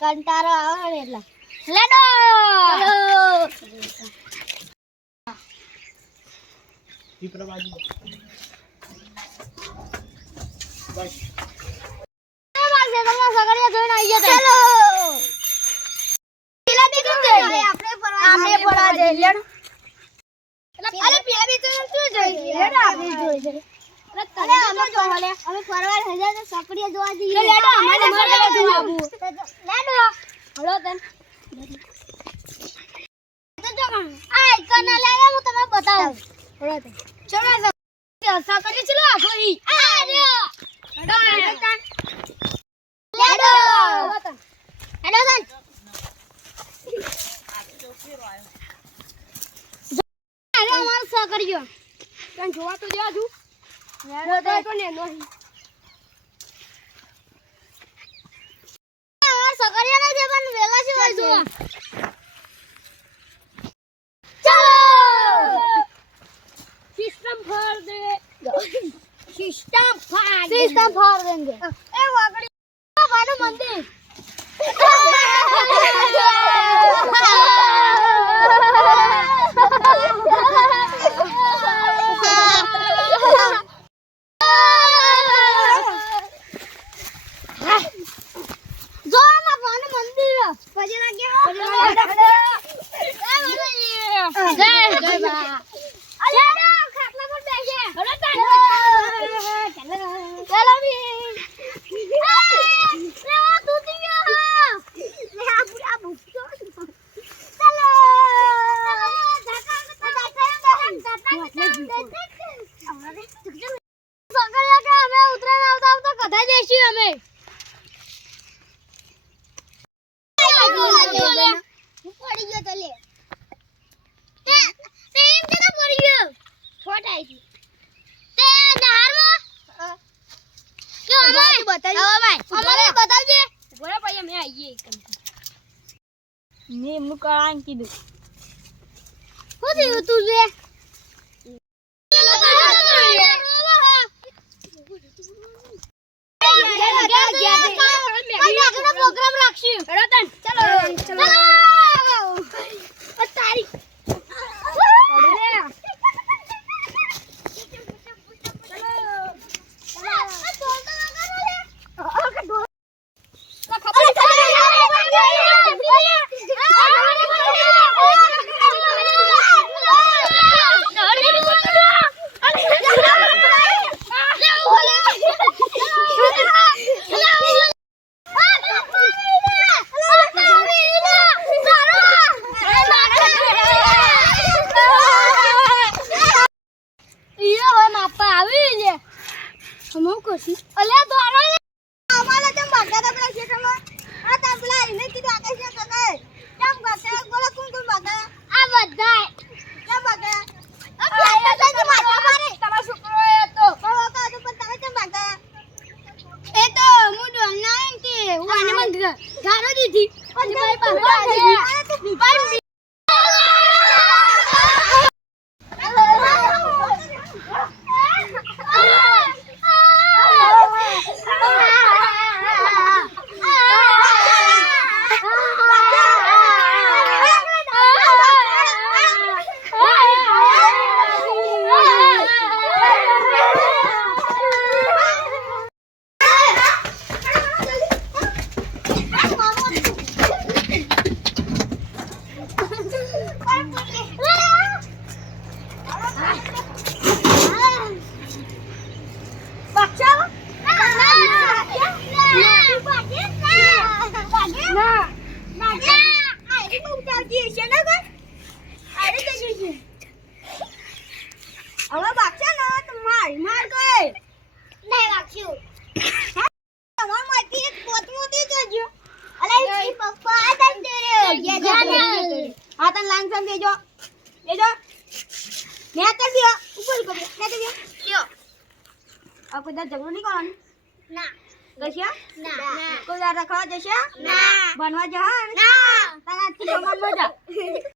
કંટાળો આવે ને એટલે. લેડો! આપણે જોઈ જઈએ અરે અમે જોવા લે અમે ફરવા હજાર તો સકડીયા જોવા જઈએ. લેડો અમારે સગડિયા જોવા લેડો. હલો તન. તો જો આ ઇકન લાગે હું તમને બતાવું. હલો તન. ચલો સગડિયા ચલો આખો ઈ. આ રહ્યો લેડો. લેડો. હલો તન. હેડો સન અરે તન જોવા તો દેવા સિસ્ટમ ફોર દે. સિસ્ટમ ફાડ સિસ્ટમ ફોર દેંગે. એ વાગડી બાનું મંદિર જો ના બાનું મંદિર પછી લાગ્યો જય જય બા અરે ખાટલા પર બેસે ચાલો બી લે આ તૂટી ગયો લે આ પૂરા ભૂખતો ચાલો સગડિયા કે અમે ઉતરાણ આવતા આવતા કથા જઈશું અમે પડી ગયો તો લે તે તે એમ કે તો પડી ગયો છોટ આવી ગઈ તે નહારમાં કે અમારે બતાવી હવે ભાઈ અમારે બતાવજે બોલા ભાઈ અમે આવીએ ને કાંઈ કીધું શું થયું તું લે પ્રોગ્રામ રાખશું ચલો તારી હમો કરશી. અલે દોરો અમારે તેમ ભાગતા હતા પેલા ખેતરમાં આ તા પેલા એને કીધું આકાશ ને કકાએ કેમ ભાગતા બોલો કોણ કોણ ભાગતા આ બધા કેમ ભાગતા આ દીધી. તો મારવા મારે તમારો છોકરો એ તો પણ ઓકા તો પણ તમે કેમ ભાગતા એ તો હું ડોલના એમ કે હું આને મંદ ગારો દીધી પછી મારી પાસે અરે આજે તું ભી- પણ હવે ભાગશે ને? તો માર માર ગઈ તમારામાંથી એક પોતમો દે દેજો અલે ઈ પપ્પા આ તને દે રે આ તને લાંગ દેજો. દેજો મેં કર દિયો. ઉપર કર મેં કર દિયો. લ્યો આ કોઈ દા ઝઘડો નહીં કરવાનો? ના. કશ્યા ના. કોઈ દા રખવા જશે? ના. બનવા જા ના. તારા થી મજા.